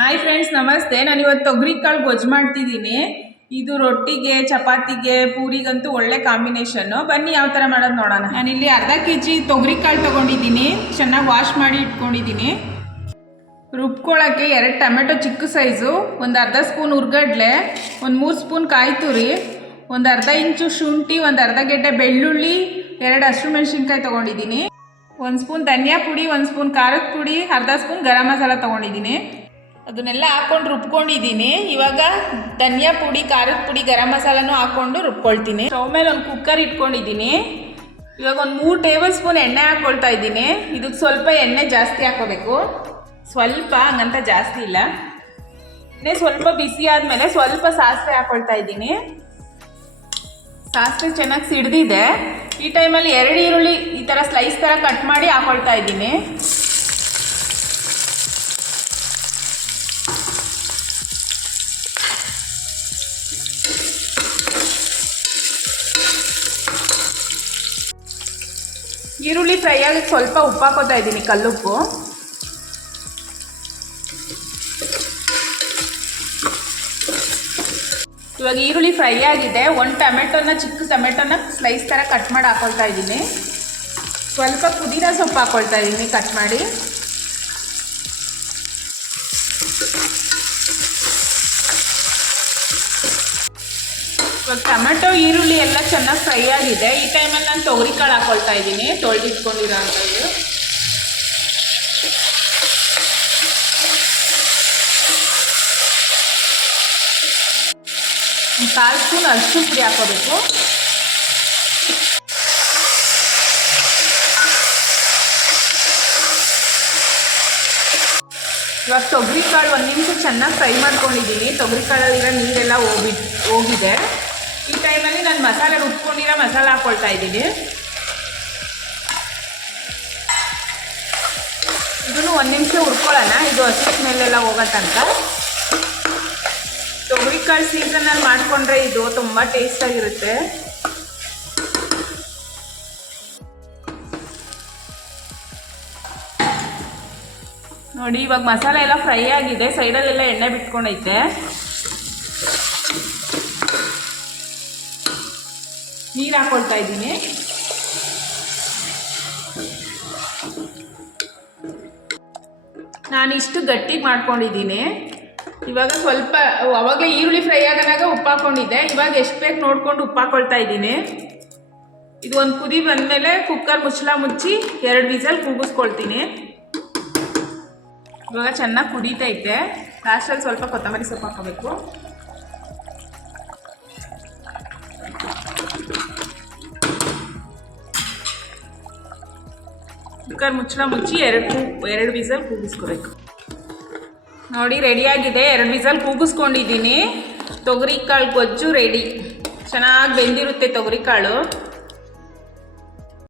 Hi friends ನಮಸ್ತೆ. ನಾನು ಇವತ್ತು ತೊಗರಿ ಕಾಳು ಗೊಜ್ಜು ಮಾಡ್ತಿದ್ದೀನಿ. ಇದು ರೊಟ್ಟಿಗೆ, ಚಪಾತಿಗೆ, ಪೂರಿಗಂತೂ ಒಳ್ಳೆ ಕಾಂಬಿನೇಷನ್ನು. ಬನ್ನಿ ಯಾವ ಥರ ಮಾಡೋದು ನೋಡೋಣ. ನಾನಿಲ್ಲಿ ಅರ್ಧ ಕೆ ಜಿ ತೊಗರಿ ಕಾಳು ತೊಗೊಂಡಿದ್ದೀನಿ. ಚೆನ್ನಾಗಿ ವಾಶ್ ಮಾಡಿ ಇಟ್ಕೊಂಡಿದ್ದೀನಿ. ರುಬ್ಕೊಳ್ಳೋಕ್ಕೆ ಎರಡು ಟೊಮೆಟೊ ಚಿಕ್ಕ ಸೈಜು ಒಂದು ಅರ್ಧ ಸ್ಪೂನ್ ಉರ್ಗಡ್ಲೆ, ಒಂದು ಮೂರು ಸ್ಪೂನ್ ಕಾಯಿ ತುರಿ, ಒಂದು ಅರ್ಧ ಇಂಚು ಶುಂಠಿ, ಒಂದು ಅರ್ಧ ಗೆಡ್ಡೆ ಬೆಳ್ಳುಳ್ಳಿ, ಎರಡು ಹಸಿರು ಮೆಣಸಿನ್ಕಾಯಿ ತೊಗೊಂಡಿದ್ದೀನಿ. ಒಂದು ಸ್ಪೂನ್ ಧನಿಯಾ ಪುಡಿ, ಒಂದು ಸ್ಪೂನ್ ಖಾರದ ಪುಡಿ, ಅರ್ಧ ಸ್ಪೂನ್ ಗರಂ ಮಸಾಲ ತೊಗೊಂಡಿದ್ದೀನಿ. ಅದನ್ನೆಲ್ಲ ಹಾಕೊಂಡು ರುಬ್ಕೊಂಡಿದ್ದೀನಿ. ಇವಾಗ ಧನಿಯಾ ಪುಡಿ, ಖಾರದ ಪುಡಿ, ಗರಂ ಮಸಾಲನೂ ಹಾಕೊಂಡು ರುಬ್ಕೊಳ್ತೀನಿ. ಸ್ಟವ್ ಮೇಲೆ ಒಂದು ಕುಕ್ಕರ್ ಇಟ್ಕೊಂಡಿದ್ದೀನಿ. ಇವಾಗ ಒಂದು ಮೂರು ಟೇಬಲ್ ಸ್ಪೂನ್ ಎಣ್ಣೆ ಹಾಕ್ಕೊಳ್ತಾ ಇದ್ದೀನಿ. ಇದಕ್ಕೆ ಸ್ವಲ್ಪ ಎಣ್ಣೆ ಜಾಸ್ತಿ ಹಾಕೋಬೇಕು ಸ್ವಲ್ಪ ಹಂಗಂತ ಜಾಸ್ತಿ ಇಲ್ಲ. ಎಣ್ಣೆ ಸ್ವಲ್ಪ ಬಿಸಿ ಆದಮೇಲೆ ಸ್ವಲ್ಪ ಸಾಸಿವೆ ಹಾಕ್ಕೊಳ್ತಾ ಇದ್ದೀನಿ. ಸಾಸಿವೆ ಚೆನ್ನಾಗಿ ಸಿಡ್ದಿದೆ. ಈ ಟೈಮಲ್ಲಿ ಎರಡು ಈರುಳ್ಳಿ ಈ ಥರ ಸ್ಲೈಸ್ ಥರ ಕಟ್ ಮಾಡಿ ಹಾಕ್ಕೊಳ್ತಾ ಇದ್ದೀನಿ. ಈರುಳ್ಳಿ ಫ್ರೈ ಆಗಿ ಸ್ವಲ್ಪ ಉಪ್ಪು ಹಾಕೋತಾ ಇದ್ದೀನಿ ಕಲ್ಲುಪ್ಪು. ಇವಾಗ ಈರುಳ್ಳಿ ಫ್ರೈ ಆಗಿದೆ. ಒಂದು ಟೊಮೆಟೊನ, ಚಿಕ್ಕ ಟೊಮೆಟೊನ ಸ್ಲೈಸ್ ಥರ ಕಟ್ ಮಾಡಿ ಹಾಕೊಳ್ತಾ ಇದ್ದೀನಿ. ಸ್ವಲ್ಪ ಪುದೀನ ಸೊಪ್ಪು ಹಾಕೊಳ್ತಾ ಇದ್ದೀನಿ ಕಟ್ ಮಾಡಿ. ಇವಾಗ ಟೊಮೆಟೊ, ಈರುಳ್ಳಿ ಎಲ್ಲ ಚೆನ್ನಾಗಿ ಫ್ರೈ ಆಗಿದೆ. ಈ ಟೈಮಲ್ಲಿ ನಾನು ತೊಗರಿ ಕಾಳು ಹಾಕೊಳ್ತಾ ಇದ್ದೀನಿ. ತೊಳೆದಿಟ್ಕೊಂಡಿರೋ ಅಂಥದ್ದು. ಕಾಲು ಸ್ಪೂನ್ ಅರಿಶಿನ ಪುಡಿ ಹಾಕೋಬೇಕು. ಇವಾಗ ತೊಗರಿ ಕಾಳು ಒಂದು ನಿಮಿಷ ಚೆನ್ನಾಗಿ ಫ್ರೈ ಮಾಡ್ಕೊಂಡಿದ್ದೀನಿ. ತೊಗರಿ ಕಾಳಲ್ಲಿರೋ ನೀರೆಲ್ಲ ಹೋಗಿ ಹೋಗಿದೆ. ಈ ಟೈಮಲ್ಲಿ ನಾನು ಮಸಾಲೆ ರುಬ್ಕೊಂಡಿರೋ ಮಸಾಲ ಹಾಕ್ಕೊಳ್ತಾ ಇದ್ದೀನಿ ಇದನ್ನು ಒಂದು ನಿಮಿಷ ಹುರ್ಕೊಳ್ಳೋಣ ಇದು ಹಸಿ ಮೇಲೆಲ್ಲ ಹೋಗೋ ತೊಗರಿಕಾಳು ಸೀಸನಲ್ಲಿ ಮಾಡಿಕೊಂಡ್ರೆ ಇದು ತುಂಬ ಟೇಸ್ಟಾಗಿರುತ್ತೆ ನೋಡಿ ಇವಾಗ ಮಸಾಲೆ ಎಲ್ಲ ಫ್ರೈ ಆಗಿದೆ ಸೈಡಲ್ಲೆಲ್ಲ ಎಣ್ಣೆ ಬಿಟ್ಕೊಂಡೈತೆ ನೀರು ಹಾಕೊಳ್ತಾ ಇದ್ದೀನಿ. ನಾನು ಇಷ್ಟು ಗಟ್ಟಿಗೆ ಮಾಡ್ಕೊಂಡಿದ್ದೀನಿ. ಇವಾಗ ಸ್ವಲ್ಪ, ಅವಾಗಲೇ ಈರುಳ್ಳಿ ಫ್ರೈ ಆಗನಾಗ ಉಪ್ಪು ಹಾಕೊಂಡಿದ್ದೆ. ಇವಾಗ ಎಷ್ಟು ಬೇಕು ನೋಡ್ಕೊಂಡು ಉಪ್ಪು ಹಾಕೊಳ್ತಾ ಇದ್ದೀನಿ. ಇದು ಒಂದು ಕುದಿ ಬಂದಮೇಲೆ ಕುಕ್ಕರ್ ಮುಚ್ಚಲ ಮುಚ್ಚಿ ಎರಡು ವಿಸಲ್ ಕೂಗಿಸ್ಕೊಳ್ತೀನಿ. ಇವಾಗ ಚೆನ್ನಾಗಿ ಕುಡಿತೈತೆ ಲಾಸ್ಟಲ್ಲಿ ಸ್ವಲ್ಪ ಕೊತ್ತಂಬರಿ ಸೊಪ್ಪು ಹಾಕೋಬೇಕು. ಕುಕ್ಕರ್ ಮುಚ್ಚಳ ಮುಚ್ಚಿ ಎರಡು ಎರಡು ವಿಸಲ್ ಕೂಗಿಸ್ಕೋಬೇಕು. ನೋಡಿ, ರೆಡಿಯಾಗಿದೆ. ಎರಡು ವಿಸಲ್ ಕೂಗಿಸ್ಕೊಂಡಿದ್ದೀನಿ. ತೊಗರಿ ಕಾಳು ಗೊಜ್ಜು ರೆಡಿ ಚೆನ್ನಾಗಿ ಬೆಂದಿರುತ್ತೆ ತೊಗರಿ ಕಾಳು.